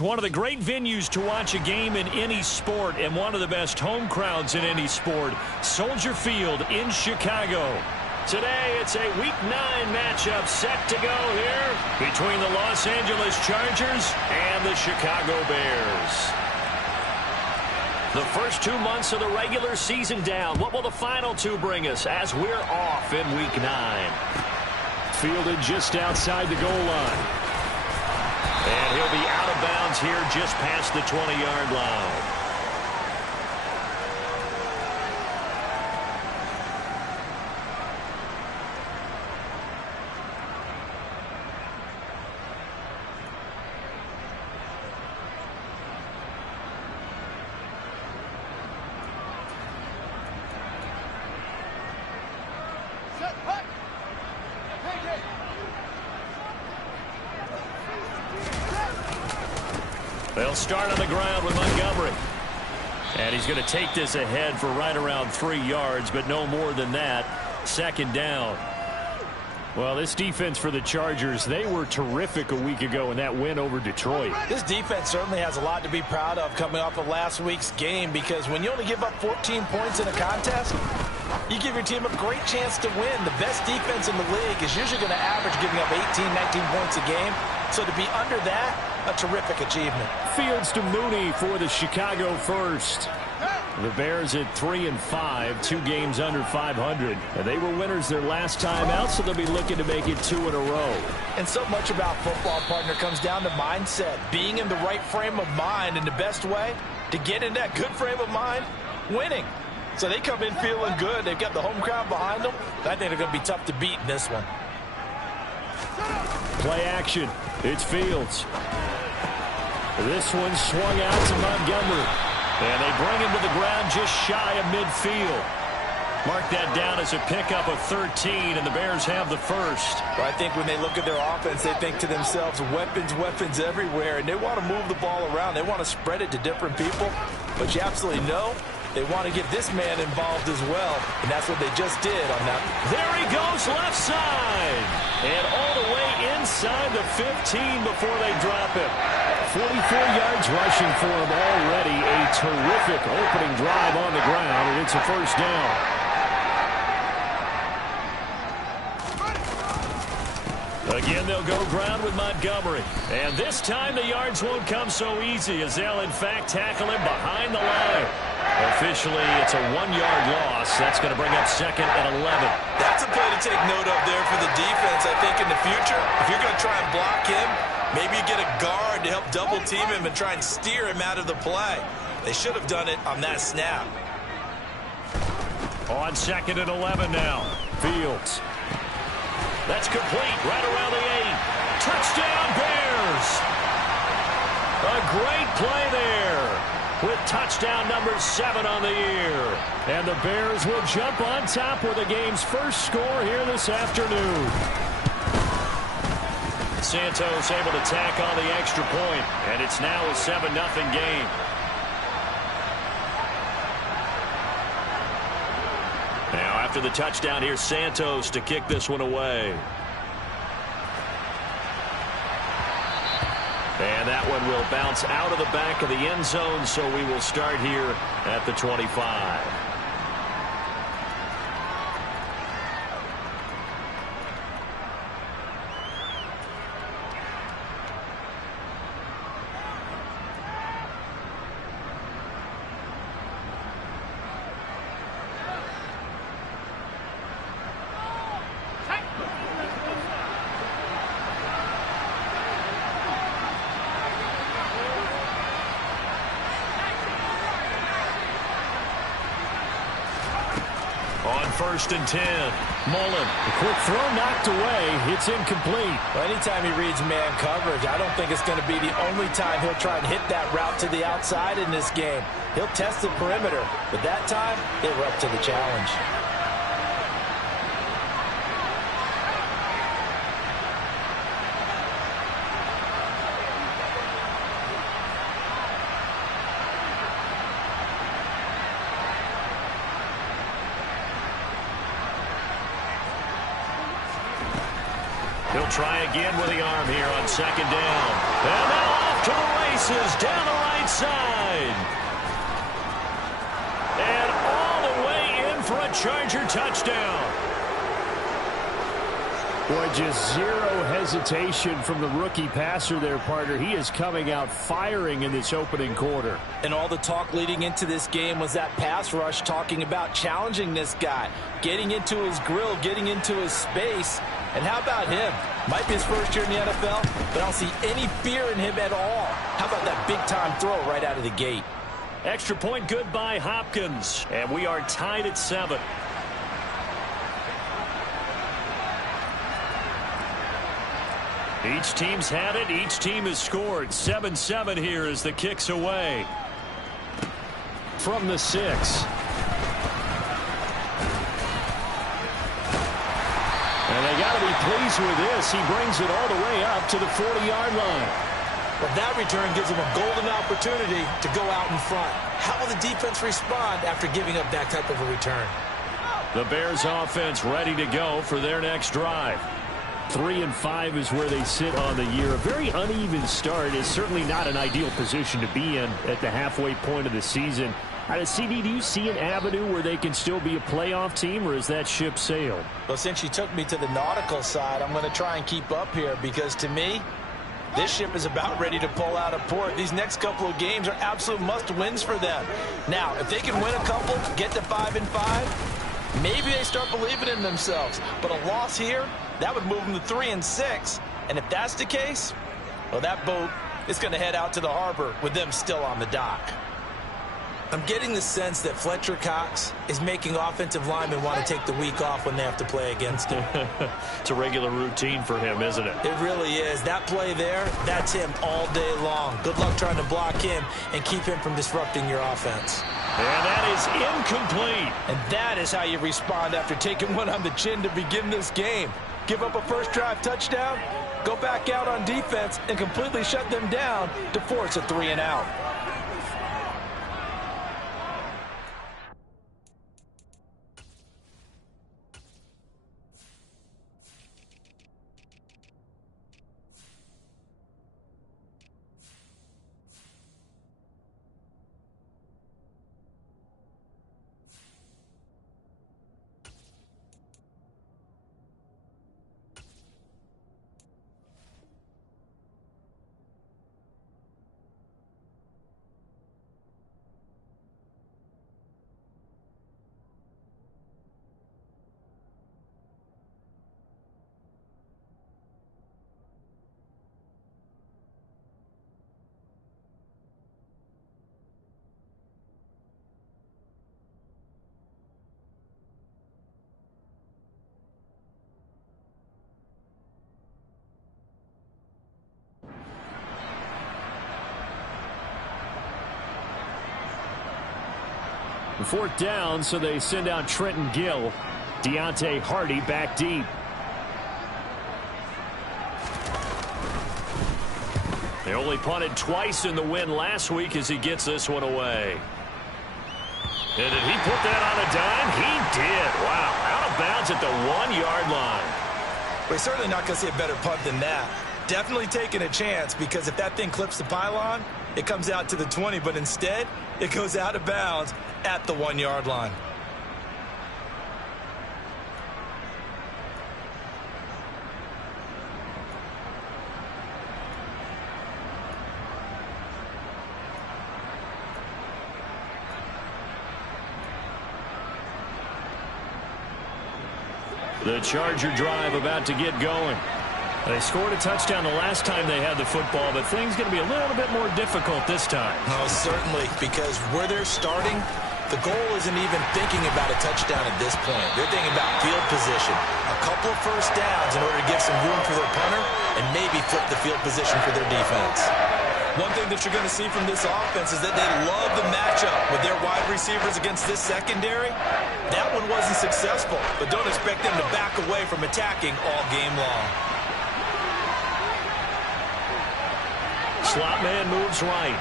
One of the great venues to watch a game in any sport and one of the best home crowds in any sport. Soldier Field in Chicago. Today, it's a Week 9 matchup set to go here between the Los Angeles Chargers and the Chicago Bears. The first 2 months of the regular season down. What will the final 2 bring us as we're off in Week 9? Fielded just outside the goal line. And he'll be out of bounds here just past the 20-yard line. They'll start on the ground with Montgomery. And he's going to take this ahead for right around 3 yards, but no more than that. Second down. Well, this defense for the Chargers, they were terrific a week ago in that win over Detroit. This defense certainly has a lot to be proud of coming off of last week's game, because when you only give up 14 points in a contest, you give your team a great chance to win. The best defense in the league is usually going to average giving up 18, 19 points a game. So to be under that, a terrific achievement. Fields to Mooney for the Chicago first. The Bears at 3-5, 2 games under 500. And they were winners their last time out, so they'll be looking to make it 2 in a row. And so much about football, partner, comes down to mindset. Being in the right frame of mind, and the best way to get in that good frame of mind, winning. So they come in feeling good. They've got the home crowd behind them. I think they're going to be tough to beat in this one. Play action. It's Fields. This one swung out to Montgomery. And they bring him to the ground just shy of midfield. Mark that down as a pickup of 13, and the Bears have the first. Well, I think when they look at their offense, they think to themselves, weapons, weapons everywhere, and they want to move the ball around. They want to spread it to different people, but you absolutely know they want to get this man involved as well, and that's what they just did on that. There he goes, left side, and all the way inside the 15 before they drop him. 44 yards rushing for him already. A terrific opening drive on the ground, and it's a first down. Again, they'll go ground with Montgomery. And this time the yards won't come so easy, as they'll, in fact, tackle him behind the line. Officially, it's a 1-yard loss. That's going to bring up 2nd and 11. That's a play to take note of there for the defense. I think in the future, if you're going to try and block him, maybe you get a guard to help double-team him and try and steer him out of the play. They should have done it on that snap. On 2nd and 11 now. Fields. That's complete right around the 8. Touchdown, Bears! A great play there with touchdown number 7 on the year. And the Bears will jump on top with the game's first score here this afternoon. Santos able to tack on the extra point, and it's now a 7-0 game. Now after the touchdown, here's Santos to kick this one away. And that one will bounce out of the back of the end zone, so we will start here at the 25. On 1st and 10, Mullen. The quick throw knocked away. It's incomplete. Well, anytime he reads man coverage, I don't think it's going to be the only time he'll try and hit that route to the outside in this game. He'll test the perimeter, but that time, they were up to the challenge. He'll try again with the arm here on 2nd down. And now off to the races down the right side. And all the way in for a Charger touchdown. Boy, just zero hesitation from the rookie passer there, partner. He is coming out firing in this opening quarter. And all the talk leading into this game was that pass rush talking about challenging this guy, getting into his grill, getting into his space. And how about him? Might be his first year in the NFL, but I don't see any fear in him at all. How about that big-time throw right out of the gate? Extra point good by Hopkins. And we are tied at 7. Each team's had it. Each team has scored. 7-7 here as the kick's away. From the 6. And they got to be pleased with this. He brings it all the way up to the 40-yard line. Well, that return gives him a golden opportunity to go out in front. How will the defense respond after giving up that type of a return? The Bears offense ready to go for their next drive. 3-5 is where they sit on the year. A very uneven start is certainly not an ideal position to be in at the halfway point of the season. CD, do you see an avenue where they can still be a playoff team, or is that ship sailed? Well, since you took me to the nautical side, I'm going to try and keep up here because, to me, this ship is about ready to pull out of port. These next couple of games are absolute must-wins for them. Now, if they can win a couple, get to 5-5, maybe they start believing in themselves. But a loss here, that would move them to 3-6. And if that's the case, well, that boat is going to head out to the harbor with them still on the dock. I'm getting the sense that Fletcher Cox is making offensive linemen want to take the week off when they have to play against him. It's a regular routine for him, isn't it? It really is. That play there, that's him all day long. Good luck trying to block him and keep him from disrupting your offense. And that is incomplete. And that is how you respond after taking one on the chin to begin this game. Give up a first drive touchdown, go back out on defense, and completely shut them down to force a 3-and-out. Fourth down, so they send out Trenton Gill. Deontay Hardy back deep. They only punted twice in the win last week as he gets this one away. And did he put that on a dime? He did. Wow. Out of bounds at the 1-yard line. We're certainly not going to see a better punt than that. Definitely taking a chance, because if that thing clips the pylon, it comes out to the 20, but instead it goes out of bounds at the 1-yard line. The Charger drive about to get going. They scored a touchdown the last time they had the football, but things going to be a little bit more difficult this time. Oh, certainly, because where they're starting, the goal isn't even thinking about a touchdown at this point. They're thinking about field position, a couple of first downs in order to give some room for their punter and maybe flip the field position for their defense. One thing that you're going to see from this offense is that they love the matchup with their wide receivers against this secondary. That one wasn't successful, but don't expect them to back away from attacking all game long. Slot man moves right.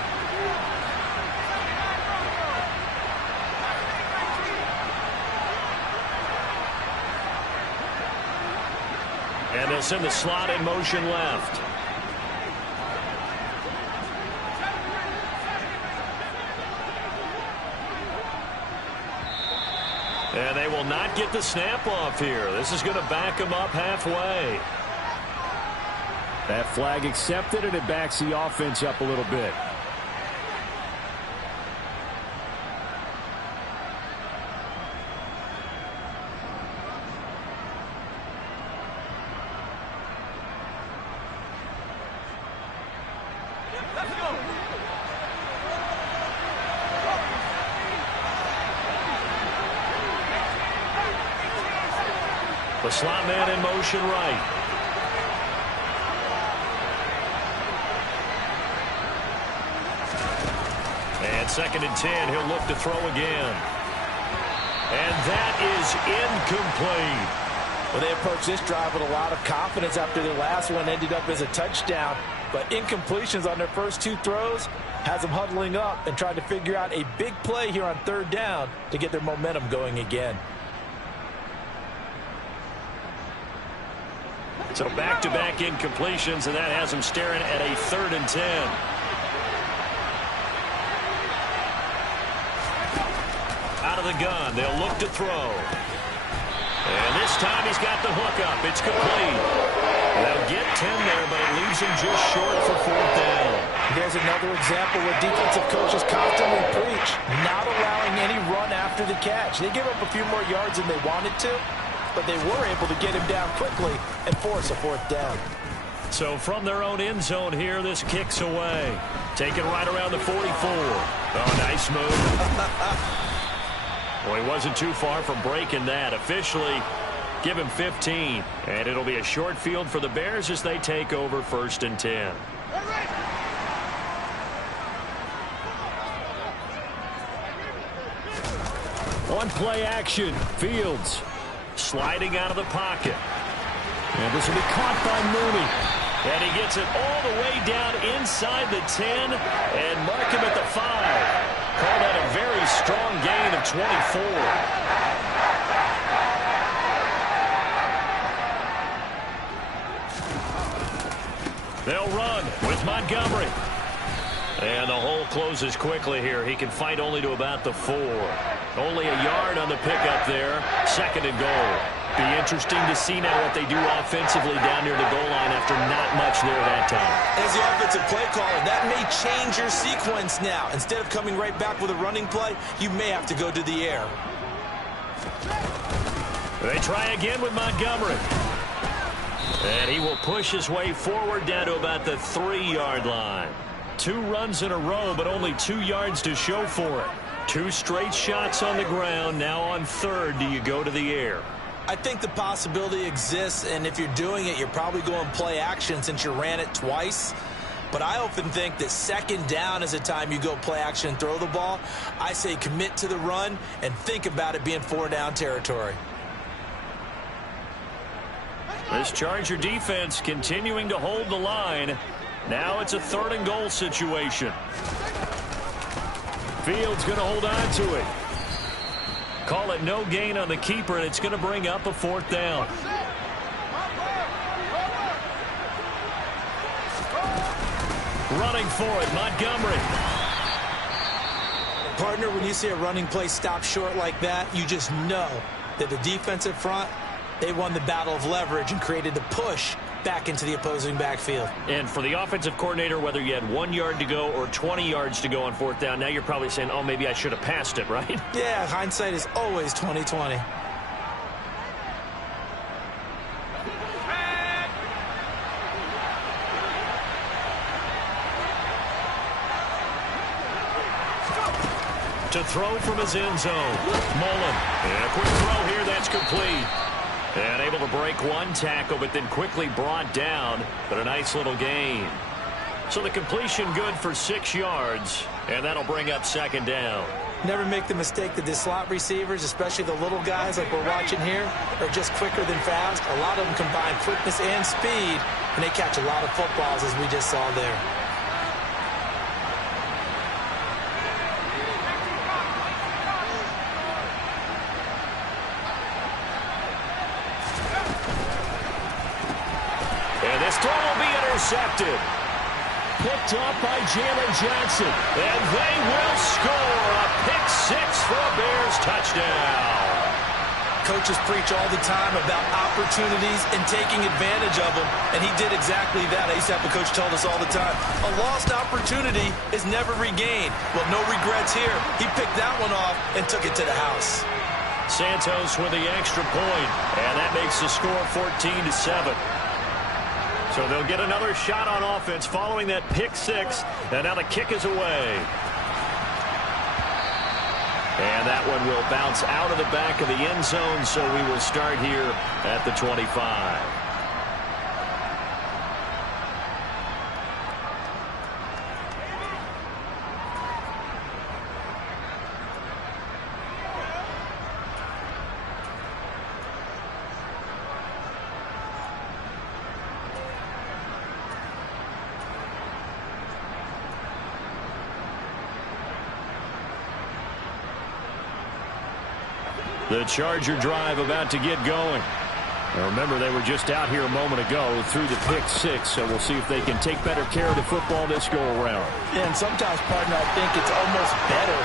And they'll send the slot in motion left. And they will not get the snap off here. This is going to back them up halfway. That flag accepted, and it backs the offense up a little bit. The slot man in motion right. And 2nd and 10. He'll look to throw again. And that is incomplete. Well, they approached this drive with a lot of confidence after their last one ended up as a touchdown. But incompletions on their first 2 throws has them huddling up and trying to figure out a big play here on 3rd down to get their momentum going again. So back-to-back incompletions, and that has them staring at a 3rd and 10. Out of the gun, they'll look to throw. And this time he's got the hook up. It's complete. They'll get 10 there, but it leaves him just short for 4th down. There's another example where defensive coaches constantly preach, not allowing any run after the catch. They give up a few more yards than they wanted to, but they were able to get him down quickly and force a 4th down. So from their own end zone here, this kicks away. Taken right around the 44. Oh, nice move. Well, he wasn't too far from breaking that. Officially, give him 15. And it'll be a short field for the Bears as they take over 1st and 10. On play action, Fields. Sliding out of the pocket. And this will be caught by Mooney. And he gets it all the way down inside the 10 and mark him at the 5. Call that a very strong gain of 24. They'll run with Montgomery. And the hole closes quickly here. He can fight only to about the 4. Only a yard on the pickup there. 2nd and goal. Be interesting to see now what they do offensively down near the goal line after not much there that time. As the offensive play caller, that may change your sequence now. Instead of coming right back with a running play, you may have to go to the air. They try again with Montgomery. And he will push his way forward down to about the 3-yard line. 2 runs in a row, but only 2 yards to show for it. 2 straight shots on the ground. Now on 3rd, do you go to the air? I think the possibility exists, and if you're doing it, you're probably going play action since you ran it twice. But I often think that 2nd down is a time you go play action and throw the ball. I say commit to the run and think about it being 4-down territory. This Charger defense continuing to hold the line. Now it's a 3rd and goal situation. Fields going to hold on to it. Call it no gain on the keeper, and it's going to bring up a 4th down. Running for it, Montgomery. Partner, when you see a running play stop short like that, you just know that the defensive front, they won the battle of leverage and created the push back into the opposing backfield. And for the offensive coordinator, whether you had 1 yard to go or 20 yards to go on 4th down, now you're probably saying, oh, maybe I should have passed it, right? Yeah, hindsight is always 20/20. To throw from his end zone. Mullen. And a quick throw here, that's complete. And able to break 1 tackle, but then quickly brought down. But a nice little gain. So the completion good for 6 yards. And that'll bring up 2nd down. Never make the mistake that the slot receivers, especially the little guys like we're watching here, are just quicker than fast. A lot of them combine quickness and speed, and they catch a lot of footballs, as we just saw there. And this throw will be intercepted. Picked up by Jalen Johnson. And they will score a pick 6 for a Bears touchdown. coaches preach all the time about opportunities and taking advantage of them, and he did exactly that. I used to have a coach tell us all the time, a lost opportunity is never regained. Well, no regrets here. He picked that one off and took it to the house. Santos with the extra point, and that makes the score 14-7. So they'll get another shot on offense following that pick six, and now the kick is away. And that one will bounce out of the back of the end zone, so we will start here at the 25. The Charger drive about to get going. Now remember, they were just out here a moment ago through the pick six, so we'll see if they can take better care of the football this go-around. Yeah, and sometimes, partner, I think it's almost better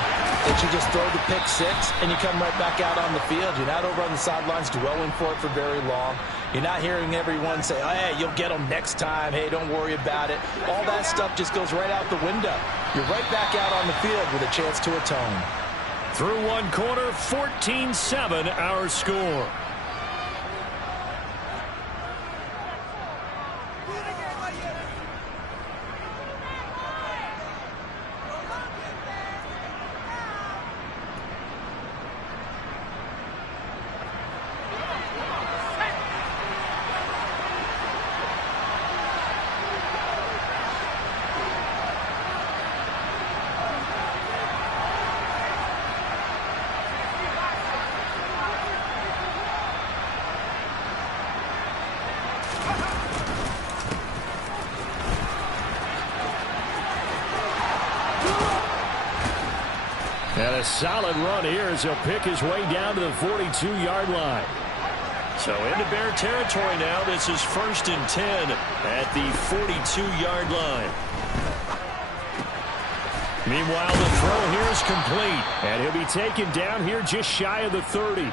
that you just throw the pick six and you come right back out on the field. You're not over on the sidelines dwelling for it for very long. You're not hearing everyone say, oh, hey, you'll get them next time. Hey, don't worry about it. All that stuff just goes right out the window. You're right back out on the field with a chance to atone. Through one quarter, 14-7 our score. And a solid run here as he'll pick his way down to the 42-yard line. So into Bear territory now. This is 1st and 10 at the 42-yard line. Meanwhile, the throw here is complete, and he'll be taken down here just shy of the 30.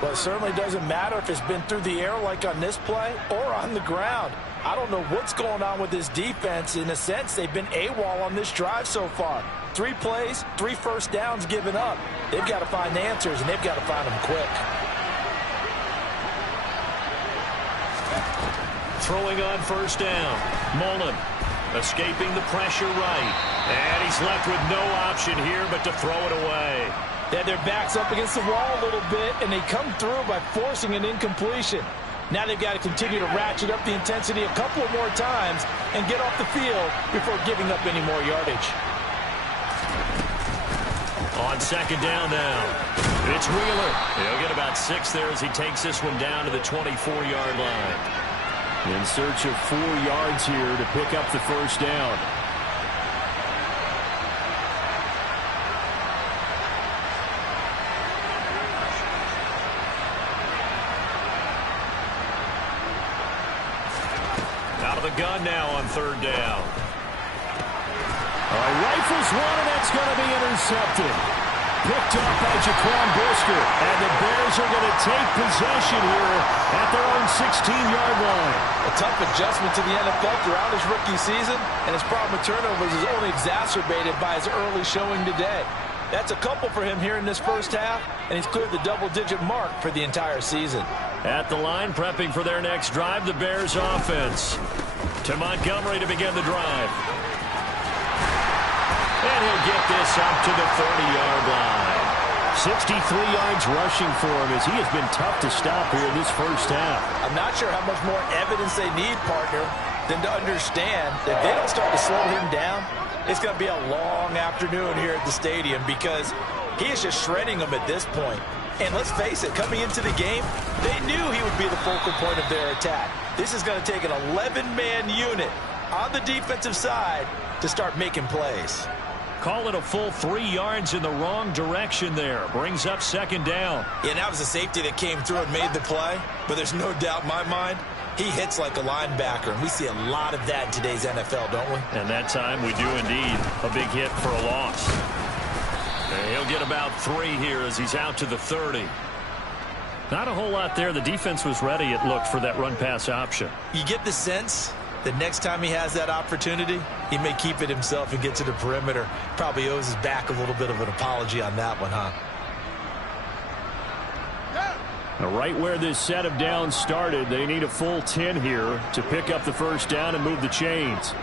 Well, it certainly doesn't matter if it's been through the air like on this play or on the ground. I don't know what's going on with this defense. In a sense, they've been AWOL on this drive so far. 3 plays, 3 first downs given up. They've got to find answers, and they've got to find them quick. Throwing on first down. Mullen escaping the pressure right. And he's left with no option here but to throw it away. They had their backs up against the wall a little bit, and they come through by forcing an incompletion. Now they've got to continue to ratchet up the intensity a couple of more times and get off the field before giving up any more yardage. On second down now, it's Wheeler. He'll get about 6 there as he takes this one down to the 24-yard line. In search of 4 yards here to pick up the first down. Out of the gun now on third down. Rifles one, and that's going to be intercepted. Picked up by Jaquan Brisker, and the Bears are going to take possession here at their own 16-yard line. A tough adjustment to the NFL throughout his rookie season, and his problem with turnovers is only exacerbated by his early showing today. That's a couple for him here in this first half, and he's cleared the double-digit mark for the entire season. At the line, prepping for their next drive, the Bears offense. To Montgomery to begin the drive. And he'll get this up to the 30-yard line. 63 yards rushing for him as he has been tough to stop here this first half. I'm not sure how much more evidence they need, partner, than to understand that if they don't start to slow him down, it's going to be a long afternoon here at the stadium because he is just shredding them at this point. And let's face it, coming into the game, they knew he would be the focal point of their attack. This is going to take an 11-man unit on the defensive side to start making plays. Call it a full 3 yards in the wrong direction there. Brings up second down. Yeah, that was a safety that came through and made the play. But there's no doubt in my mind, he hits like a linebacker. And we see a lot of that in today's NFL, don't we? And that time we do indeed. A big hit for a loss. And he'll get about 3 here as he's out to the 30. Not a whole lot there. The defense was ready, it looked, for that run-pass option. You get the sense that next time he has that opportunity, he may keep it himself and get to the perimeter. Probably owes his back a little bit of an apology on that one, huh? Now, right where this set of downs started, they need a full 10 here to pick up the first down and move the chains.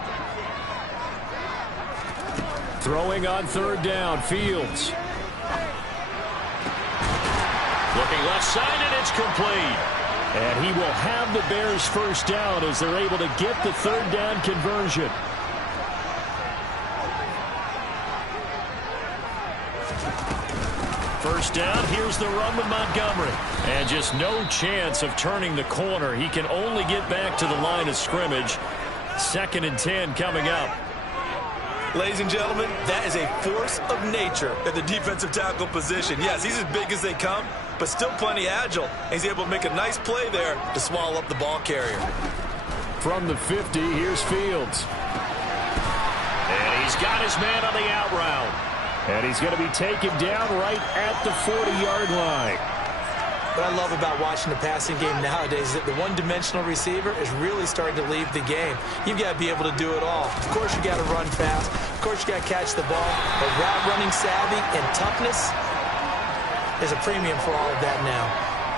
Throwing on third down, Fields. Looking left side, and it's complete. And he will have the Bears first down as they're able to get the third down conversion. First down, here's the run with Montgomery. And just no chance of turning the corner. He can only get back to the line of scrimmage. 2nd and 10 coming up. Ladies and gentlemen, that is a force of nature at the defensive tackle position. Yes, he's as big as they come, but still plenty agile. He's able to make a nice play there to swallow up the ball carrier. From the 50, here's Fields. And he's got his man on the out route. And he's going to be taken down right at the 40-yard line. What I love about watching the passing game nowadays is that the one-dimensional receiver is really starting to leave the game. You've got to be able to do it all. Of course, you got to run fast. Of course, you got to catch the ball. But route running savvy and toughness is a premium for all of that now.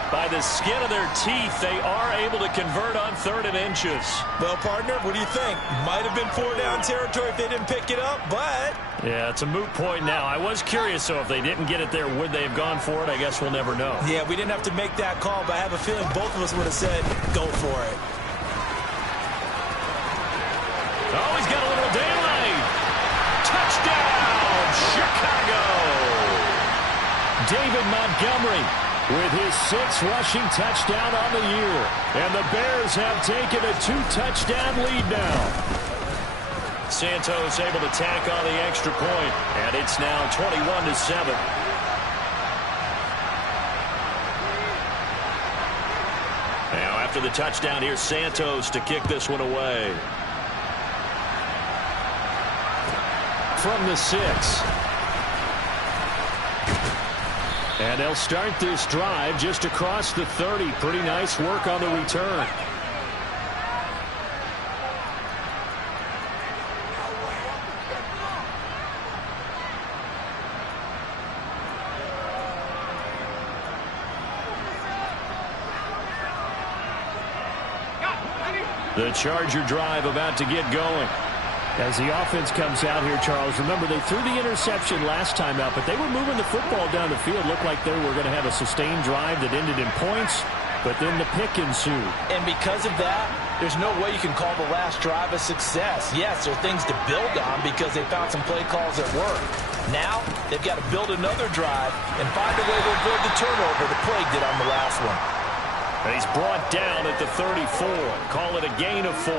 By the skin of their teeth, they are able to convert on 3rd and inches. Well, partner, what do you think? Might have been 4-down territory if they didn't pick it up, but... Yeah, it's a moot point now. I was curious, so if they didn't get it there, would they have gone for it? I guess we'll never know. Yeah, we didn't have to make that call, but I have a feeling both of us would have said, go for it. Oh, he's got a little daylight. Touchdown, Chicago. David Montgomery with his 6th rushing touchdown on the year. And the Bears have taken a 2-touchdown lead now. Santos able to tack on the extra point, and it's now 21-7. Now after the touchdown, here's Santos to kick this one away. From the 6. And they'll start this drive just across the 30. Pretty nice work on the return. The Charger drive about to get going. As the offense comes out here, Charles, remember they threw the interception last time out, but they were moving the football down the field. Looked like they were going to have a sustained drive that ended in points, but then the pick ensued. And because of that, there's no way you can call the last drive a success. Yes, there are things to build on because they found some play calls that work. Now, they've got to build another drive and find a way to avoid the turnover the Plague did on the last one. And he's brought down at the 34. Call it a gain of 4.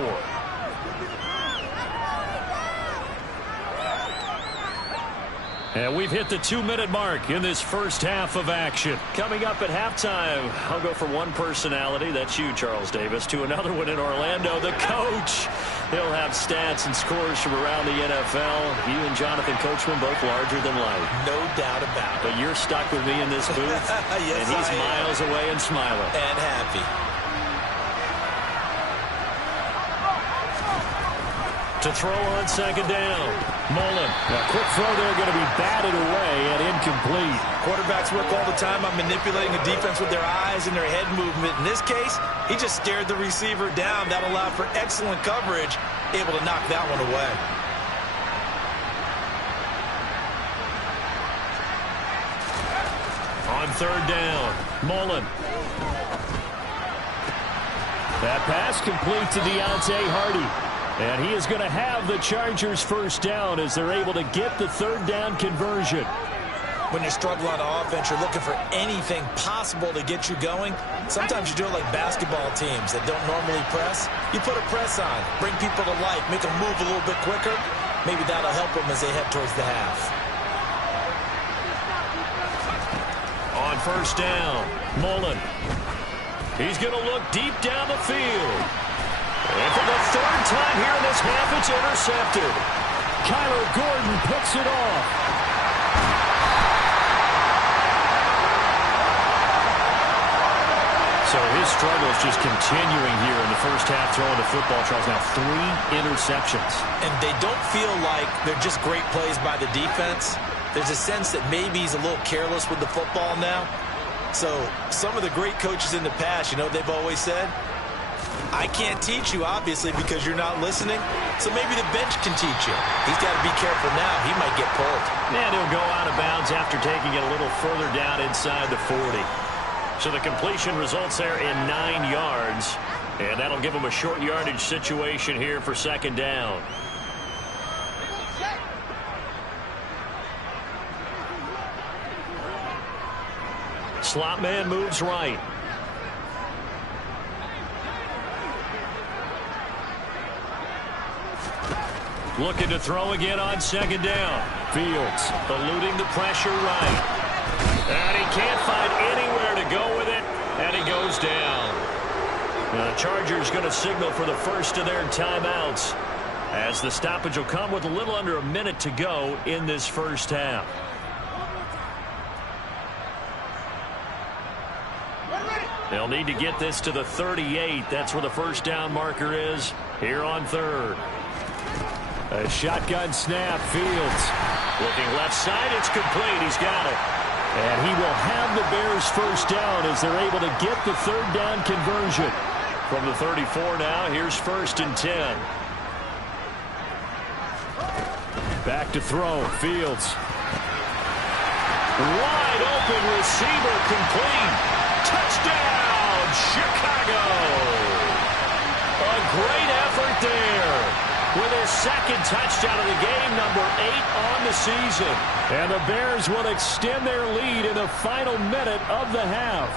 And we've hit the 2-minute mark in this first half of action. Coming up at halftime, I'll go from one personality, that's you, Charles Davis, to another one in Orlando, the coach. He'll have stats and scores from around the NFL. You and Jonathan Coachman both larger than life. No doubt about it. But you're stuck with me in this booth, yes, and he's miles away and smiling. And happy. To throw on 2nd down. Mullen. A quick throw there going to be batted away and incomplete. Quarterbacks work all the time on manipulating a defense with their eyes and their head movement. In this case, he just stared the receiver down. That allowed for excellent coverage, able to knock that one away. On 3rd down, Mullen. That pass complete to Deontay Hardy. And he is going to have the Chargers first down as they're able to get the 3rd down conversion. When you're struggling on offense, you're looking for anything possible to get you going. Sometimes you do it like basketball teams that don't normally press. You put a press on, bring people to life, make them move a little bit quicker. Maybe that'll help them as they head towards the half. On 1st down, Mullen. He's going to look deep down the field. And for the 3rd time here in this half, it's intercepted. Kyler Gordon picks it off. So his struggle is just continuing here in the first half throwing the football, Charles. Now 3 interceptions. And they don't feel like they're just great plays by the defense. There's a sense that maybe he's a little careless with the football now. So some of the great coaches in the past, you know, they've always said, I can't teach you, obviously, because you're not listening. So maybe the bench can teach you. He's got to be careful now. He might get pulled. And he'll go out of bounds after taking it a little further down inside the 40. So the completion results there in 9 yards. And that'll give him a short yardage situation here for second down. Slot man moves right. Looking to throw again on second down. Fields eluding the pressure right. And he can't find anywhere to go with it. And he goes down. Now the Chargers going to signal for the first of their timeouts, as the stoppage will come with a little under a minute to go in this first half. They'll need to get this to the 38. That's where the first down marker is here on third. A shotgun snap. Fields looking left side. It's complete. He's got it. And he will have the Bears first down as they're able to get the third down conversion. From the 34 now, here's 1st and 10. Back to throw. Fields. Wide open receiver, complete. Touchdown, Chicago. A great effort there. With his second touchdown of the game, number 8 on the season. And the Bears will extend their lead in the final minute of the half.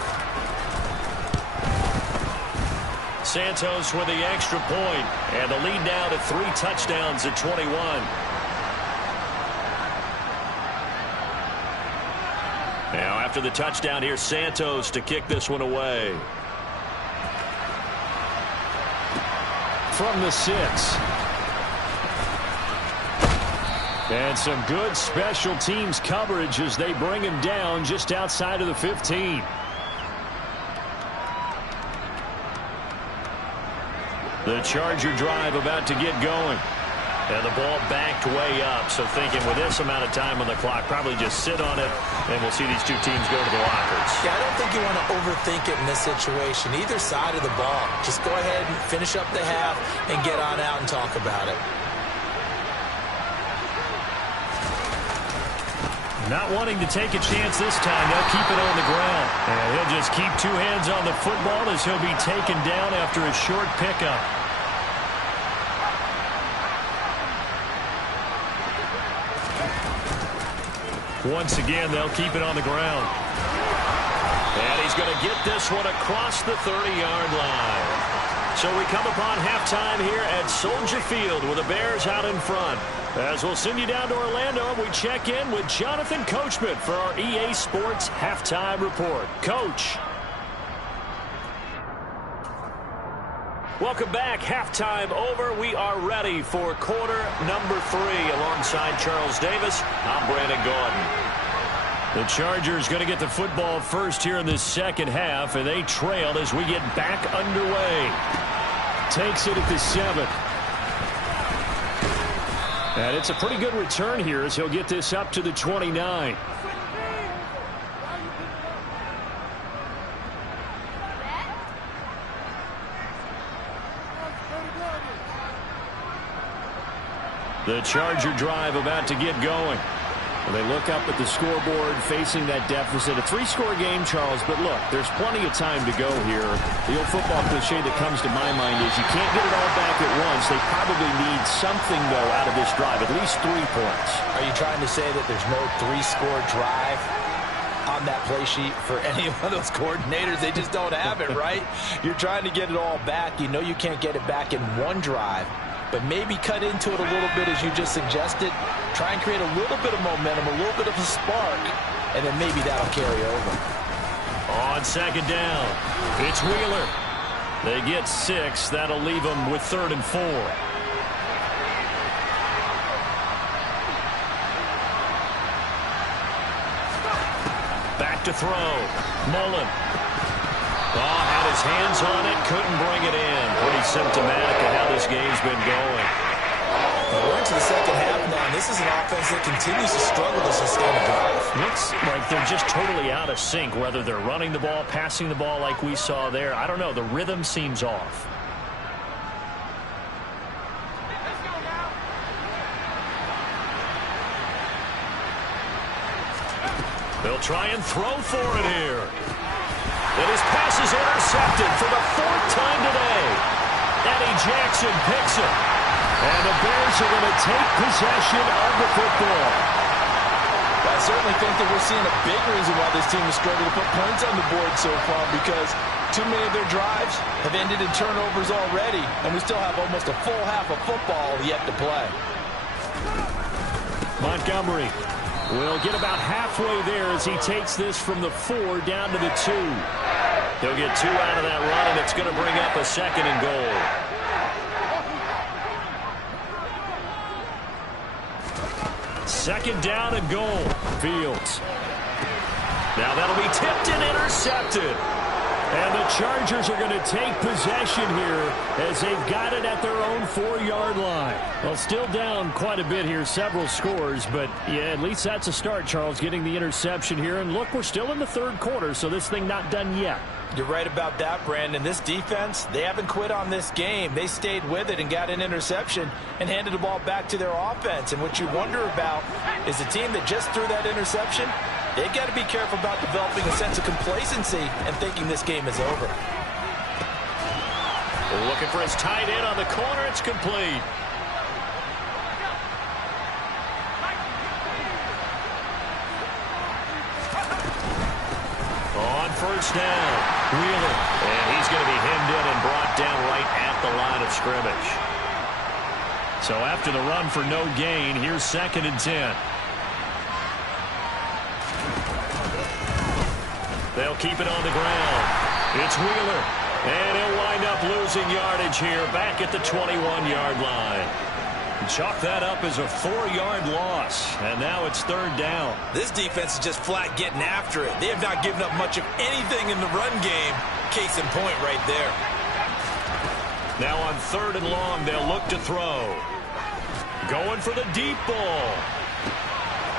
Santos with the extra point, and the lead now to 3 touchdowns at 21. Now after the touchdown, here's Santos to kick this one away. From the 6. And some good special teams coverage as they bring him down just outside of the 15. The Charger drive about to get going. And the ball backed way up. So thinking with this amount of time on the clock, probably just sit on it, and we'll see these two teams go to the lockers. Yeah, I don't think you want to overthink it in this situation. Either side of the ball. Just go ahead and finish up the half and get on out and talk about it. Not wanting to take a chance this time. They'll keep it on the ground. And he'll just keep 2 hands on the football as he'll be taken down after a short pickup. Once again, they'll keep it on the ground. And he's going to get this one across the 30-yard line. So we come upon halftime here at Soldier Field with the Bears out in front. As we'll send you down to Orlando, we check in with Jonathan Coachman for our EA Sports Halftime Report. Coach. Welcome back. Halftime over. We are ready for quarter number 3. Alongside Charles Davis, I'm Brandon Gordon. The Chargers going to get the football first here in this second half, and they trail as we get back underway. Takes it at the 7. And it's a pretty good return here as he'll get this up to the 29. The Charger drive about to get going. Well, they look up at the scoreboard facing that deficit. A 3-score game, Charles, but look, there's plenty of time to go here. The old football cliche that comes to my mind is you can't get it all back at once. They probably need something, though, out of this drive, at least 3 points. Are you trying to say that there's no 3-score drive on that play sheet for any of those coordinators? They just don't have it, right? You're trying to get it all back. You know you can't get it back in one drive. But maybe cut into it a little bit as you just suggested. Try and create a little bit of momentum, a little bit of a spark, and then maybe that'll carry over. On second down, it's Wheeler. They get 6. That'll leave them with 3rd and 4. Back to throw. Mullen. Oh, had his hands on it, couldn't bring it in. Pretty symptomatic of how this game's been going. Well, we're into the second half now, and this is an offense that continues to struggle to sustain a drive. Looks like they're just totally out of sync, whether they're running the ball, passing the ball like we saw there. I don't know. The rhythm seems off. They'll try and throw for it here. And his pass is intercepted for the 4th time today. Eddie Jackson picks it. And the Bears are going to take possession of the football. I certainly think that we're seeing a big reason why this team is struggling to put points on the board so far, because too many of their drives have ended in turnovers already, and we still have almost a full half of football yet to play. Montgomery will get about halfway there as he takes this from the 4 down to the 2. He'll get 2 out of that run, and it's going to bring up a 2nd and goal. Second down and goal. Fields. Now that'll be tipped and intercepted. And the Chargers are going to take possession here as they've got it at their own 4-yard line. Well, still down quite a bit here, several scores, but yeah, at least that's a start, Charles, getting the interception here. And look, we're still in the 3rd quarter, so this thing not done yet. You're right about that, Brandon. This defense, they haven't quit on this game. They stayed with it and got an interception and handed the ball back to their offense. And what you wonder about is a team that just threw that interception, they got to be careful about developing a sense of complacency and thinking this game is over. We're looking for his tight end on the corner. It's complete. On first down, Wheeler. And he's going to be hemmed in and brought down right at the line of scrimmage. So after the run for no gain, here's 2nd and 10. They'll keep it on the ground. It's Wheeler. And he'll wind up losing yardage here back at the 21-yard line. Chalk that up as a 4-yard loss. And now it's 3rd down. This defense is just flat getting after it. They have not given up much of anything in the run game. Case in point right there. Now on 3rd and long, they'll look to throw. Going for the deep ball.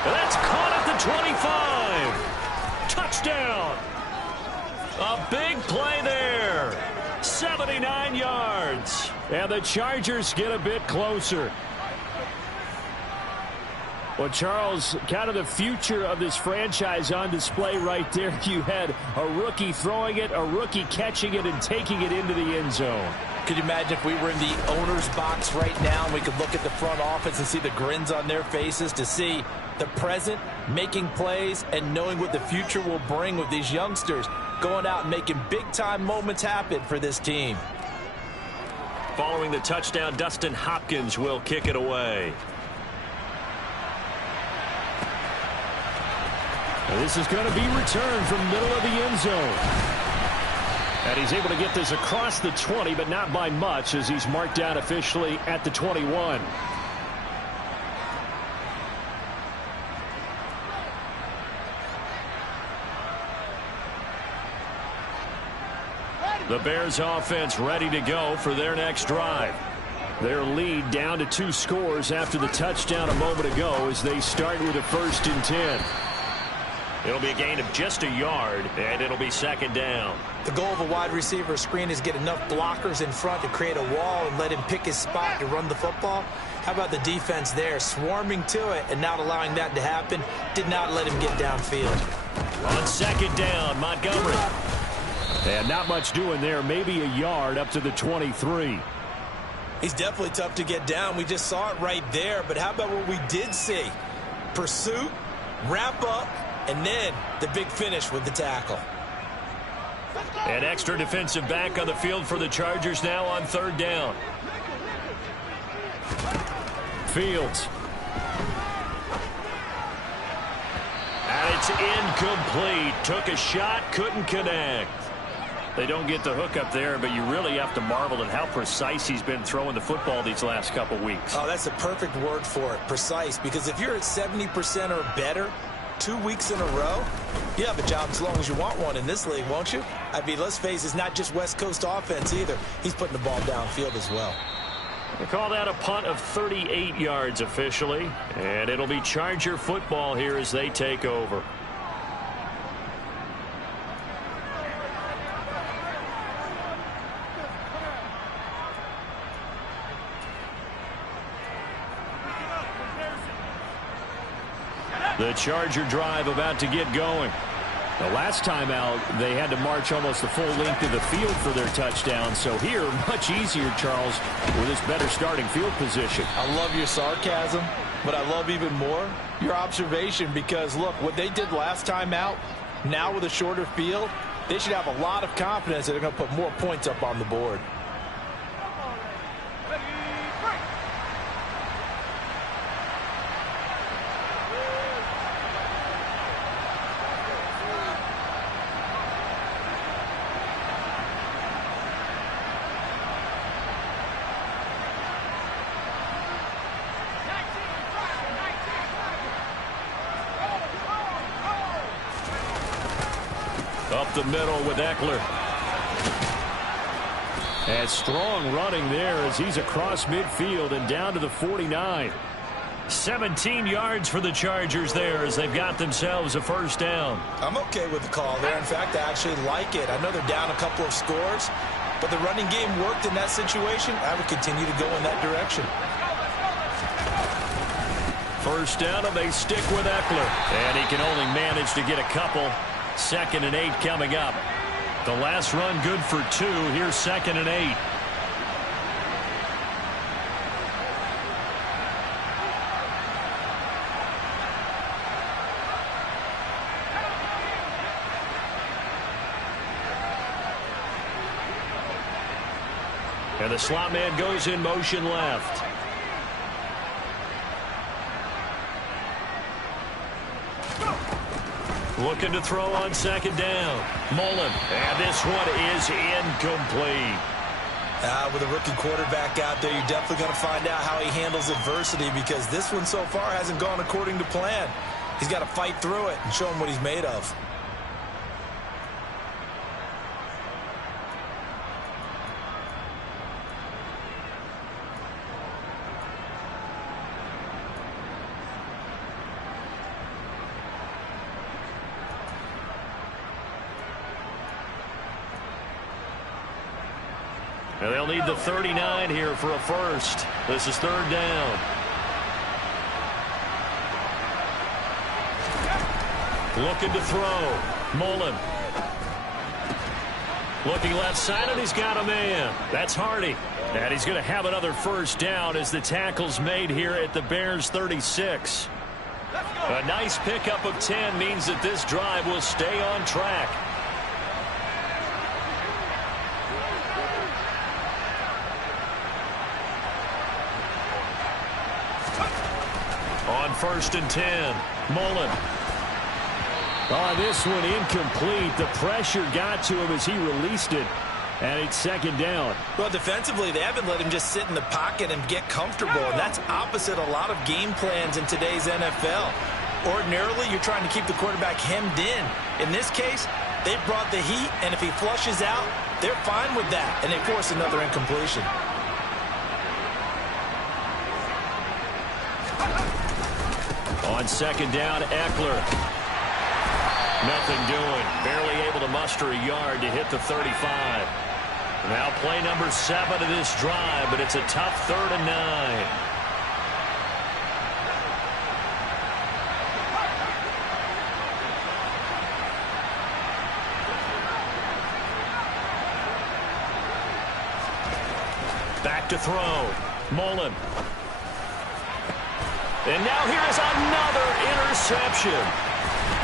That's caught at the 25. Touchdown. A big play there. 79 yards. And the Chargers get a bit closer. Well, Charles, kind of the future of this franchise on display right there. You had a rookie throwing it, a rookie catching it, and taking it into the end zone. Could you imagine if we were in the owner's box right now and we could look at the front office and see the grins on their faces, to see the present making plays and knowing what the future will bring with these youngsters going out and making big-time moments happen for this team. Following the touchdown, Dustin Hopkins will kick it away. And this is going to be returned from middle of the end zone. And he's able to get this across the 20, but not by much, as he's marked down officially at the 21. The Bears offense ready to go for their next drive. Their lead down to 2 scores after the touchdown a moment ago as they start with a 1st and 10. It'll be a gain of just a yard, and it'll be 2nd down. The goal of a wide receiver screen is get enough blockers in front to create a wall and let him pick his spot to run the football. How about the defense there, swarming to it and not allowing that to happen? Did not let him get downfield. On 2nd down, Montgomery. And not much doing there, maybe a yard up to the 23. He's definitely tough to get down. We just saw it right there. But how about what we did see? Pursuit, wrap up, and then the big finish with the tackle. An extra defensive back on the field for the Chargers now on 3rd down. Fields. And it's incomplete. Took a shot, couldn't connect. They don't get the hook up there, but you really have to marvel at how precise he's been throwing the football these last couple weeks. Oh, that's a perfect word for it, precise, because if you're at 70% or better, 2 weeks in a row? You have a job as long as you want one in this league, won't you? I mean, let's face it, it's not just West Coast offense either. He's putting the ball downfield as well. They call that a punt of 38 yards officially, and it'll be Charger football here as they take over. The Charger drive about to get going. The last time out, they had to march almost the full length of the field for their touchdown. So here, much easier, Charles, with this better starting field position. I love your sarcasm, but I love even more your observation because, look, what they did last time out, now with a shorter field, they should have a lot of confidence that they're going to put more points up on the board. Up the middle with Eckler. And strong running there as he's across midfield and down to the 49. 17 yards for the Chargers there as they've got themselves a first down. I'm okay with the call there. In fact, I actually like it. I know they're down a couple of scores, but the running game worked in that situation. I would continue to go in that direction. First down, and they stick with Eckler. And he can only manage to get a couple. 2nd and 8 coming up. The last run good for 2. Here's 2nd and 8. And the slot man goes in motion left. Looking to throw on 2nd down. Mullen. And this one is incomplete. With a rookie quarterback out there, you're definitely going to find out how he handles adversity because this one so far hasn't gone according to plan. He's got to fight through it and show him what he's made of. And they'll need the 39 here for a first. This is 3rd down. Looking to throw. Mullen. Looking left side, and he's got a man. That's Hardy. And he's going to have another first down as the tackle's made here at the Bears 36. A nice pickup of 10 means that this drive will stay on track. On 1st and 10, Mullen. On this one, incomplete. The pressure got to him as he released it, and it's 2nd down. Well, defensively, they haven't let him just sit in the pocket and get comfortable, and that's opposite a lot of game plans in today's NFL. Ordinarily, you're trying to keep the quarterback hemmed in. In this case, they brought the heat, and if he flushes out, they're fine with that, and they force another incompletion. On 2nd down, Eckler. Nothing doing. Barely able to muster a yard to hit the 35. Now play number 7 of this drive, but it's a tough 3rd and 9. Back to throw. Mullen. And now here is another interception.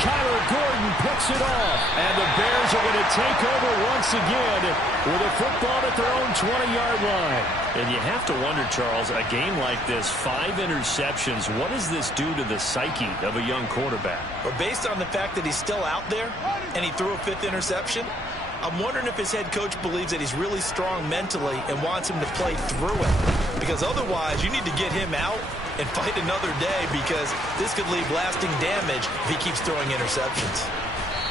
Kyler Gordon picks it off. And the Bears are going to take over once again with a football at their own 20-yard line. And you have to wonder, Charles, a game like this, 5 interceptions, what does this do to the psyche of a young quarterback? But based on the fact that he's still out there and he threw a 5th interception, I'm wondering if his head coach believes that he's really strong mentally and wants him to play through it. Because otherwise, you need to get him out and fight another day because this could leave lasting damage if he keeps throwing interceptions.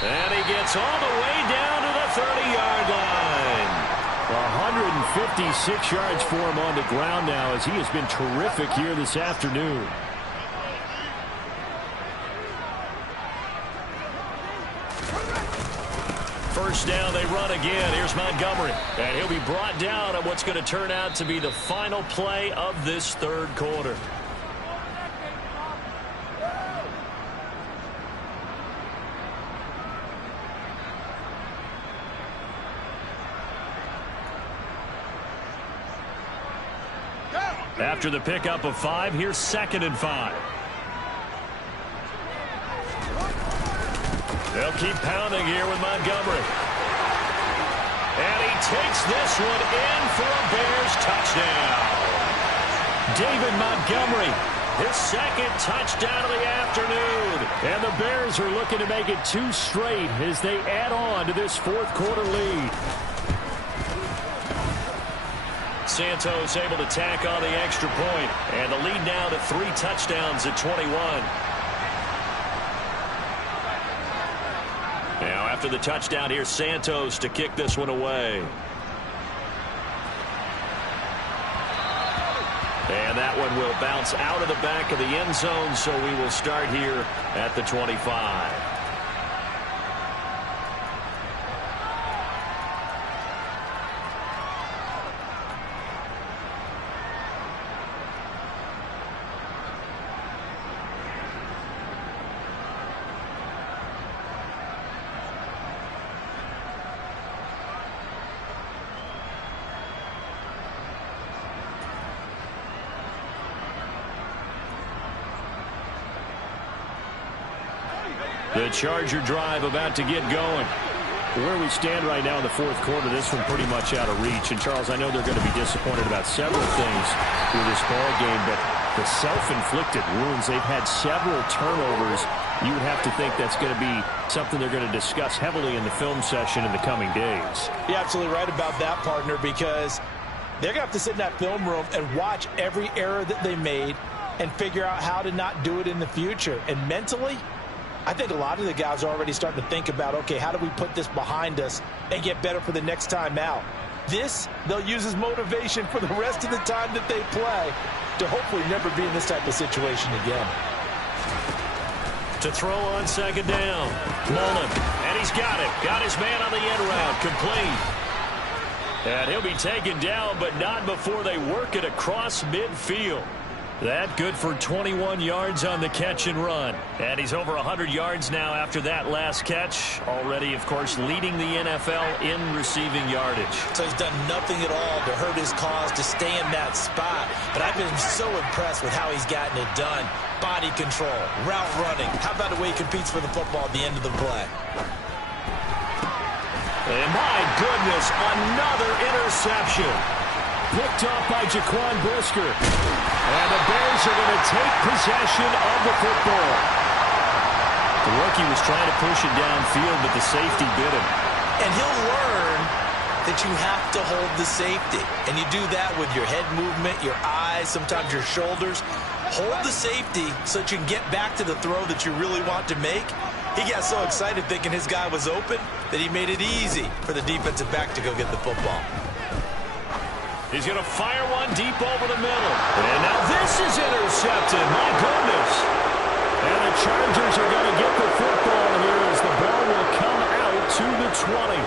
And he gets all the way down to the 30-yard line. 156 yards for him on the ground now as he has been terrific here this afternoon. First down, they run again. Here's Montgomery. And he'll be brought down at what's going to turn out to be the final play of this third quarter. After the pickup of 5, here's 2nd and 5. They'll keep pounding here with Montgomery. And he takes this one in for a Bears touchdown. David Montgomery, his 2nd touchdown of the afternoon. And the Bears are looking to make it 2 straight as they add on to this fourth quarter lead. Santos able to tack on the extra point, and the lead now to 3 touchdowns at 21. Now after the touchdown, here's Santos to kick this one away. And that one will bounce out of the back of the end zone, so we will start here at the 25. The Charger drive about to get going. Where we stand right now in the fourth quarter, this one pretty much out of reach. And, Charles, I know they're going to be disappointed about several things through this ball game, but the self-inflicted wounds, they've had several turnovers. You would have to think that's going to be something they're going to discuss heavily in the film session in the coming days. You're absolutely right about that, partner, because they're going to have to sit in that film room and watch every error that they made and figure out how to not do it in the future. And mentally, I think a lot of the guys are already starting to think about, okay, how do we put this behind us and get better for the next time out? This, they'll use as motivation for the rest of the time that they play to hopefully never be in this type of situation again. To throw on 2nd down. Mullen, and he's got it. Got his man on the end route, complete. And he'll be taken down, but not before they work it across midfield. That good for 21 yards on the catch and run. And he's over 100 yards now after that last catch. Already, of course, leading the NFL in receiving yardage. So he's done nothing at all to hurt his cause to stay in that spot. But I've been so impressed with how he's gotten it done. Body control, route running. How about the way he competes for the football at the end of the play? And my goodness, another interception. Picked off by Jaquan Brisker. And the Bears are going to take possession of the football. The rookie was trying to push it downfield, but the safety bit him. And he'll learn that you have to hold the safety. And you do that with your head movement, your eyes, sometimes your shoulders. Hold the safety so that you can get back to the throw that you really want to make. He got so excited thinking his guy was open that he made it easy for the defensive back to go get the football. He's going to fire one deep over the middle. And now this is intercepted. My goodness. And the Chargers are going to get the football here as the ball will come out to the 20.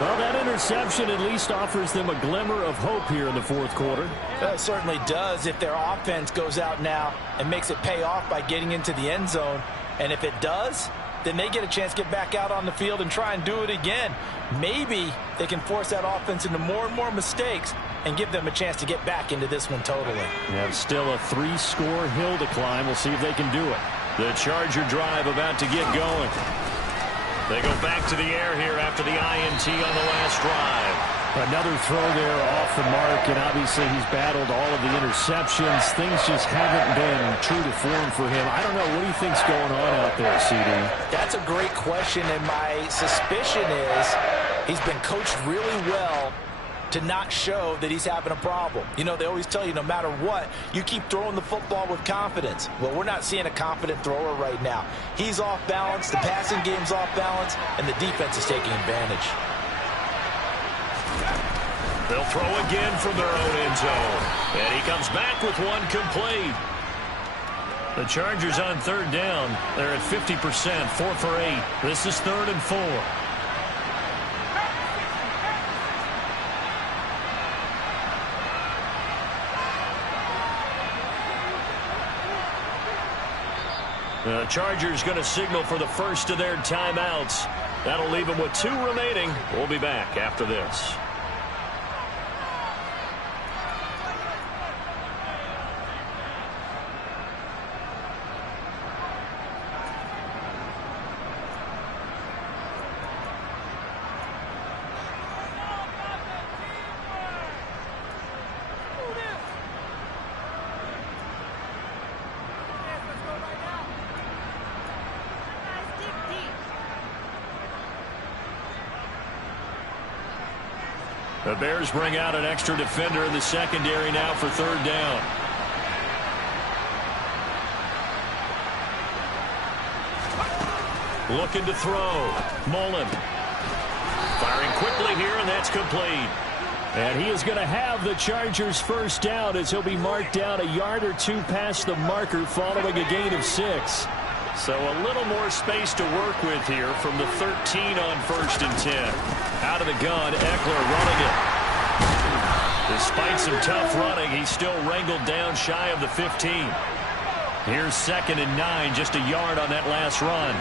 Well, that interception at least offers them a glimmer of hope here in the fourth quarter. It certainly does if their offense goes out now and makes it pay off by getting into the end zone. And if it does, then they get a chance to get back out on the field and try and do it again. Maybe they can force that offense into more and more mistakes and give them a chance to get back into this one totally. Yeah, still a 3-score hill to climb. We'll see if they can do it. The Charger drive about to get going. They go back to the air here after the INT on the last drive. Another throw there off the mark, and obviously he's battled all of the interceptions. Things just haven't been true to form for him. I don't know. What do you think's going on out there, CD? That's a great question, and my suspicion is he's been coached really well to not show that he's having a problem. You know, they always tell you no matter what, you keep throwing the football with confidence. Well, we're not seeing a confident thrower right now. He's off balance, the passing game's off balance, and the defense is taking advantage. They'll throw again from their own end zone. And he comes back with one complete. The Chargers on third down. They're at 50%, 4 for 8. This is 3rd and 4. The Chargers going to signal for the first of their timeouts. That'll leave them with 2 remaining. We'll be back after this. The Bears bring out an extra defender in the secondary now for 3rd down. Looking to throw. Mullen. Firing quickly here, and that's complete. And he is going to have the Chargers first down as he'll be marked down a yard or 2 past the marker following a gain of 6. So a little more space to work with here from the 13 on 1st and 10. Out of the gun, Eckler running it. Despite some tough running, he's still wrangled down shy of the 15. Here's 2nd and 9, just a yard on that last run.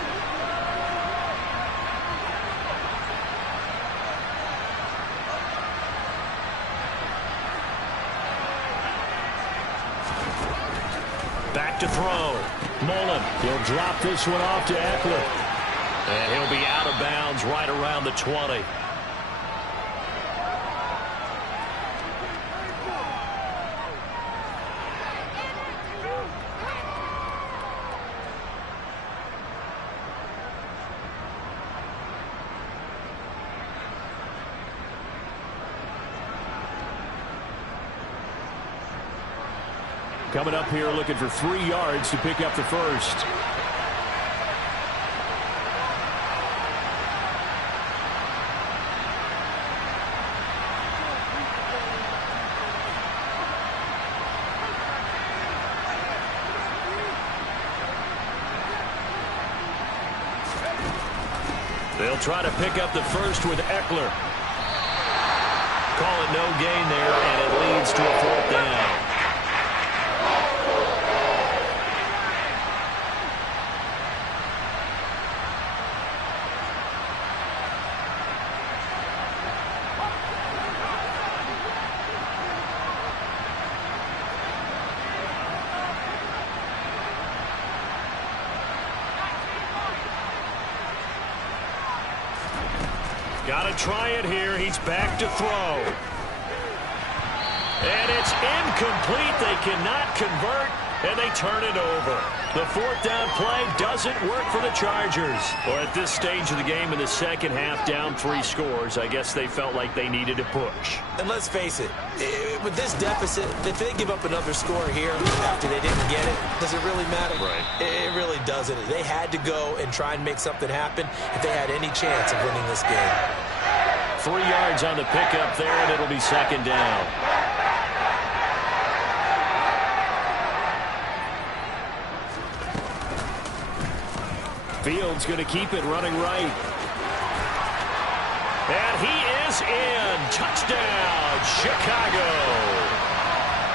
Back to throw. Mullen. He'll drop this one off to Eckler. And he'll be out of bounds right around the 20. Coming up here looking for 3 yards to pick up the first. They'll try to pick up the first with Eckler. Call it no gain there, and it leads to a 4th down. Got to try it here. He's back to throw. And it's incomplete. They cannot convert, and they turn it over. The 4th down play doesn't work for the Chargers. Well, at this stage of the game in the second half, down 3 scores, I guess they felt like they needed to push. And let's face it, with this deficit, if they give up another score here after they didn't get it, does it really matter? Right. It really doesn't. They had to go and try and make something happen if they had any chance of winning this game. 3 yards on the pickup there, and it'll be 2nd down. Fields going to keep it running right. And he is in. Touchdown, Chicago.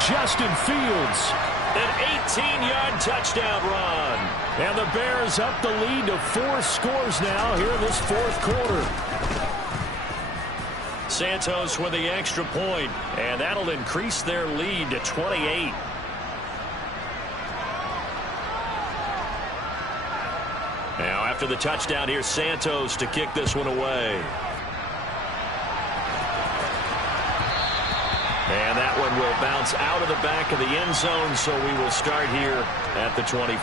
Justin Fields, an 18-yard touchdown run. And the Bears up the lead to 4 scores now here in this 4th quarter. Santos with the extra point, and that'll increase their lead to 28. Now, after the touchdown, here's Santos to kick this one away. And that one will bounce out of the back of the end zone, so we will start here at the 25.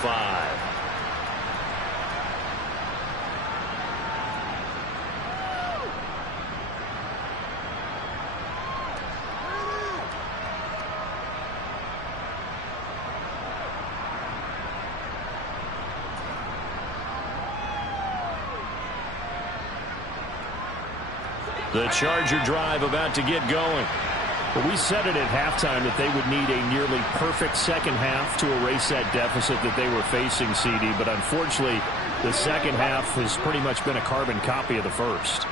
The Charger drive about to get going. Well, we said it at halftime that they would need a nearly perfect second half to erase that deficit that they were facing, CD. But unfortunately, the second half has pretty much been a carbon copy of the first.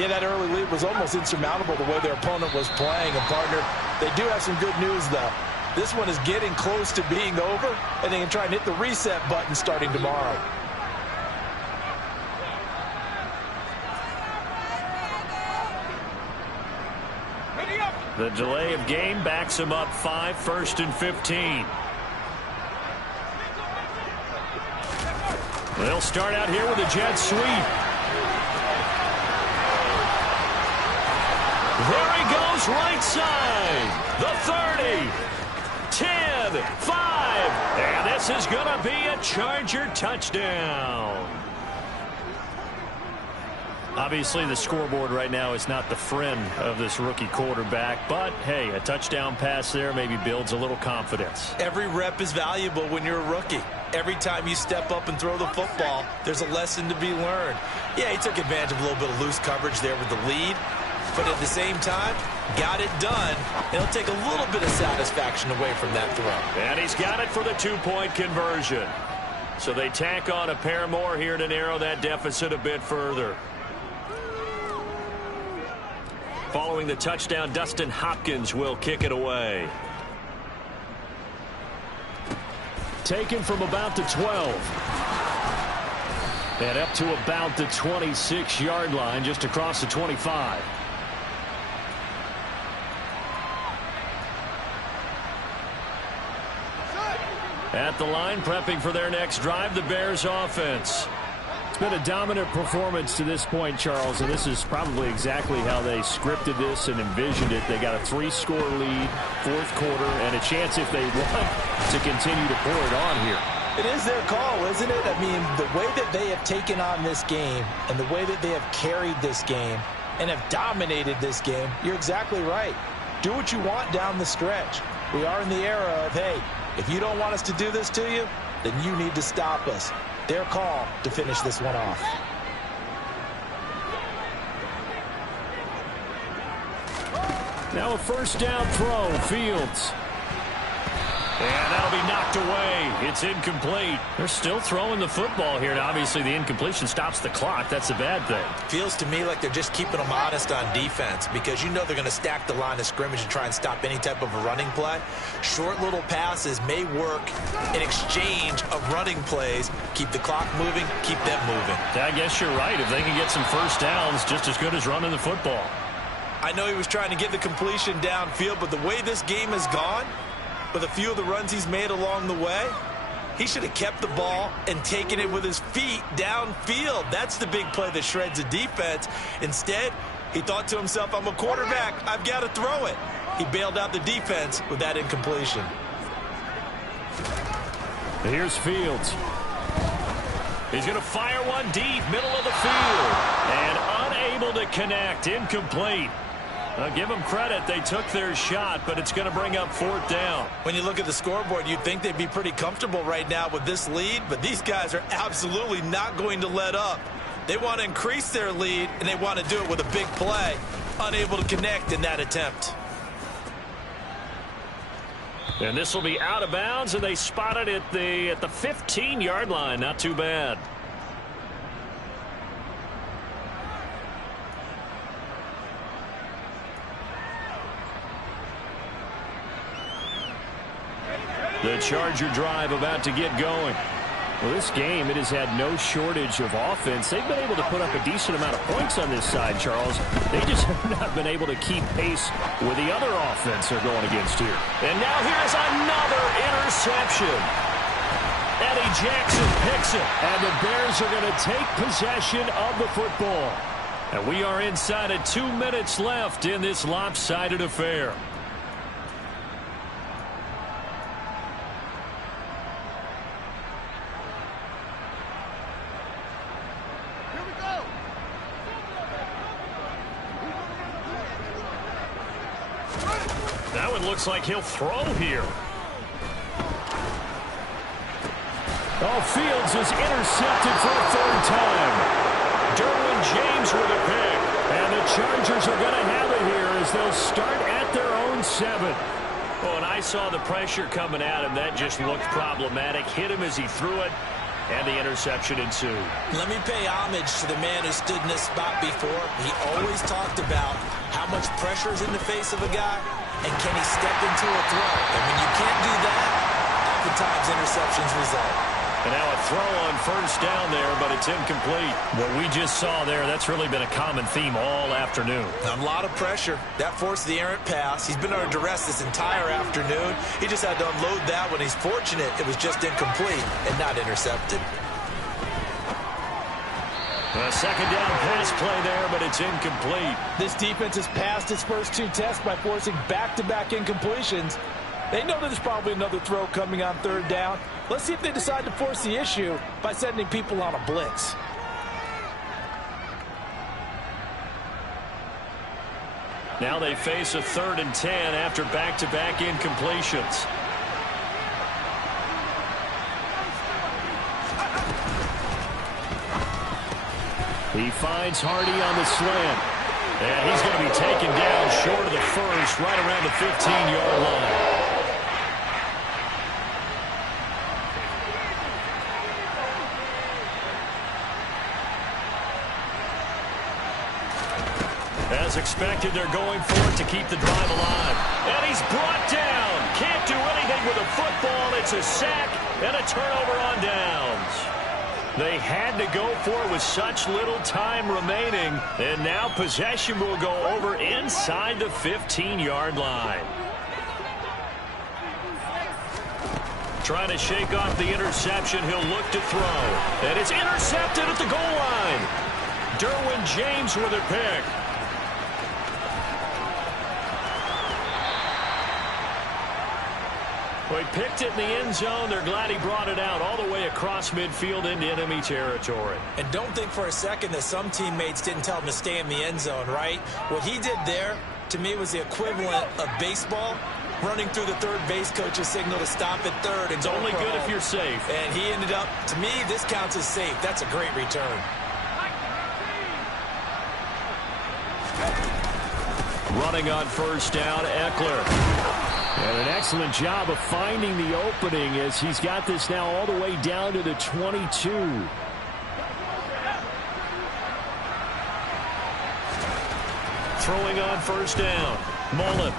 Yeah, that early lead was almost insurmountable the way their opponent was playing. And, partner, they do have some good news, though. This one is getting close to being over, and they can try and hit the reset button starting tomorrow. The delay of game backs him up 5, 1st and 15. They'll start out here with a jet sweep. There he goes, right side. The 30, 10, 5. And this is going to be a Charger touchdown. Obviously, the scoreboard right now is not the friend of this rookie quarterback. But, hey, a touchdown pass there maybe builds a little confidence. Every rep is valuable when you're a rookie. Every time you step up and throw the football, there's a lesson to be learned. Yeah, he took advantage of a little bit of loose coverage there with the lead. But at the same time, got it done. And he'll take a little bit of satisfaction away from that throw. And he's got it for the 2-point conversion. So they tack on a pair more here to narrow that deficit a bit further. Following the touchdown, Dustin Hopkins will kick it away. Taken from about the 12. And up to about the 26-yard line, just across the 25. At the line, prepping for their next drive, the Bears offense. It's been a dominant performance to this point, Charles, and this is probably exactly how they scripted this and envisioned it. They got a 3-score lead, 4th quarter, and a chance if they want to continue to pour it on here. It is their call, isn't it? I mean, the way that they have taken on this game and the way that they have carried this game and have dominated this game, you're exactly right. Do what you want down the stretch. We are in the era of, hey, if you don't want us to do this to you, then you need to stop us. Their call to finish this one off. Now a first down throw, Fields. And that'll be knocked away. It's incomplete. They're still throwing the football here. And obviously, the incompletion stops the clock. That's a bad thing. Feels to me like they're just keeping them honest on defense because you know they're going to stack the line of scrimmage and try and stop any type of a running play. Short little passes may work in exchange of running plays. Keep the clock moving, keep them moving. I guess you're right. If they can get some first downs, just as good as running the football. I know he was trying to get the completion downfield, but the way this game has gone, with a few of the runs he's made along the way, he should have kept the ball and taken it with his feet downfield. That's the big play that shreds a defense. Instead, he thought to himself, I'm a quarterback. I've got to throw it. He bailed out the defense with that incompletion. Here's Fields. He's going to fire one deep, middle of the field. And unable to connect, incomplete. Give them credit. They took their shot, but it's going to bring up 4th down. When you look at the scoreboard, you'd think they'd be pretty comfortable right now with this lead, but these guys are absolutely not going to let up. They want to increase their lead, and they want to do it with a big play. Unable to connect in that attempt. And this will be out of bounds, and they spot it at the 15-yard line. Not too bad. The Charger drive about to get going. Well, this game, it has had no shortage of offense. They've been able to put up a decent amount of points on this side, Charles. They just have not been able to keep pace with the other offense they're going against here. And now here's another interception. Eddie Jackson picks it. And the Bears are going to take possession of the football. And we are inside of 2 minutes left in this lopsided affair. That one looks like he'll throw here. Oh, Fields is intercepted for a 3rd time. Derwin James with a pick. And the Chargers 7. Well, when I saw the pressure coming at him, that just looked problematic. Hit him as he threw it, and the interception ensued. Let me pay homage to the man who stood in this spot before. He always talked about how much pressure is in the face of a guy, and can he step into a throw. And when you can't do that, oftentimes interceptions result. And now a throw on first down there, but it's incomplete. What we just saw there, that's really been a common theme all afternoon. A lot of pressure. That forced the errant pass. He's been under duress this entire afternoon. He just had to unload that one. He's fortunate it was just incomplete and not intercepted. A second down pass play there, but it's incomplete. This defense has passed its first 2 tests by forcing back-to-back incompletions. They know there's probably another throw coming on third down. Let's see if they decide to force the issue by sending people on a blitz. Now they face a 3rd and 10 after back-to-back incompletions. He finds Hardy on the slant. And he's going to be taken down short of the first, right around the 15-yard line. As expected, they're going for it to keep the drive alive. And he's brought down. Can't do anything with a football. It's a sack and a turnover on downs. They had to go for it with such little time remaining. And now possession will go over inside the 15-yard line. Trying to shake off the interception. He'll look to throw. And it's intercepted at the goal line. Derwin James with a pick. Well, he picked it in the end zone. They're glad he brought it out all the way across midfield into enemy territory. And don't think for a second that some teammates didn't tell him to stay in the end zone, right? What he did there, to me, was the equivalent of baseball running through the third base coach's signal to stop at third. It's only good if you're safe. And he ended up, to me, this counts as safe. That's a great return. Running on first down, Eckler. And an excellent job of finding the opening as he's got this now all the way down to the 22. Throwing on first down, Mullen.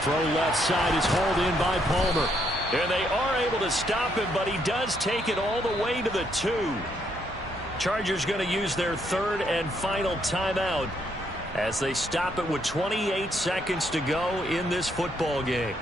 Throw left side is hauled in by Palmer. And they are able to stop him, but he does take it all the way to the 2. Chargers going to use their 3rd and final timeout as they stop it with 28 seconds to go in this football game.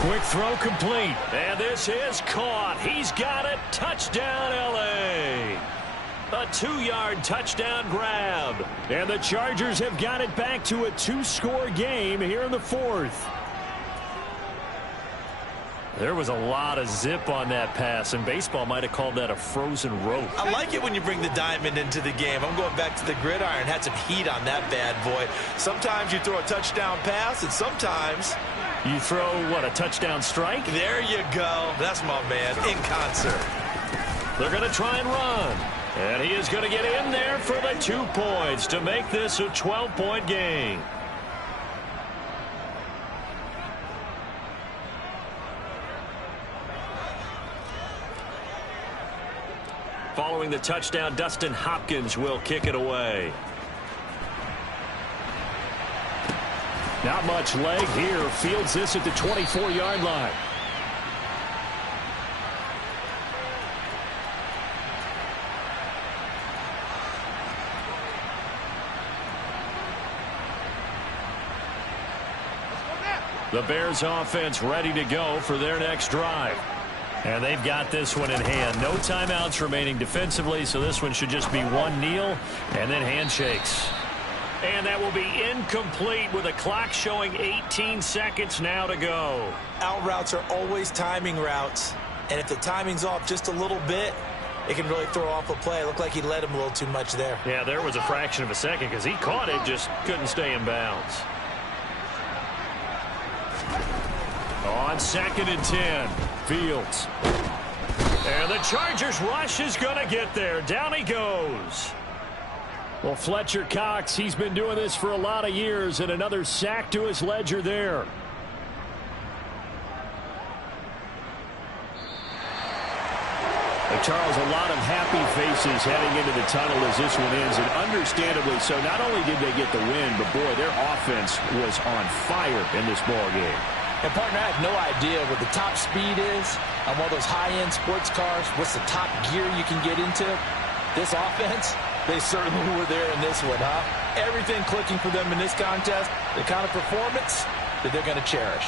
Quick throw complete. And this is caught. He's got it. Touchdown, L.A. A 2-yard touchdown grab. And the Chargers have got it back to a 2-score game here in the 4th. There was a lot of zip on that pass, and baseball might have called that a frozen rope. I like it when you bring the diamond into the game. I'm going back to the gridiron. Had some heat on that bad boy. Sometimes you throw a touchdown pass, and sometimes you throw, what, a touchdown strike? There you go. That's my man, in concert. They're going to try and run. And he is going to get in there for the 2 points to make this a 12-point game. Following the touchdown, Dustin Hopkins will kick it away. Not much leg here. Fields this at the 24-yard line. The Bears offense ready to go for their next drive. And they've got this one in hand. No timeouts remaining defensively, so this one should just be one kneel and then handshakes. And that will be incomplete with the clock showing 18 seconds now to go. Out routes are always timing routes. And if the timing's off just a little bit, it can really throw off a play. It looked like he led him a little too much there. Yeah, there was a fraction of a second because he caught it, just couldn't stay in bounds. On 2nd and 10, Fields. And the Chargers rush is going to get there. Down he goes. Well, Fletcher Cox, he's been doing this for a lot of years, and another sack to his ledger there. Charles, a lot of happy faces heading into the tunnel as this one ends, and understandably so. Not only did they get the win, but, boy, their offense was on fire in this ball game. And, partner, I have no idea what the top speed is on one of those high-end sports cars. What's the top gear you can get into? This offense, they certainly were there in this one, huh? Everything clicking for them in this contest, the kind of performance that they're going to cherish.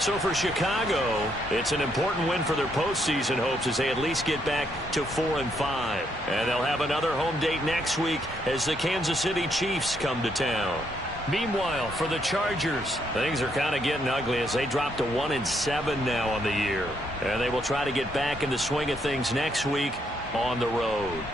So for Chicago, it's an important win for their postseason hopes as they at least get back to 4-5. And they'll have another home date next week as the Kansas City Chiefs come to town. Meanwhile, for the Chargers, things are kind of getting ugly as they drop to 1-7 now on the year. And they will try to get back in the swing of things next week on the road.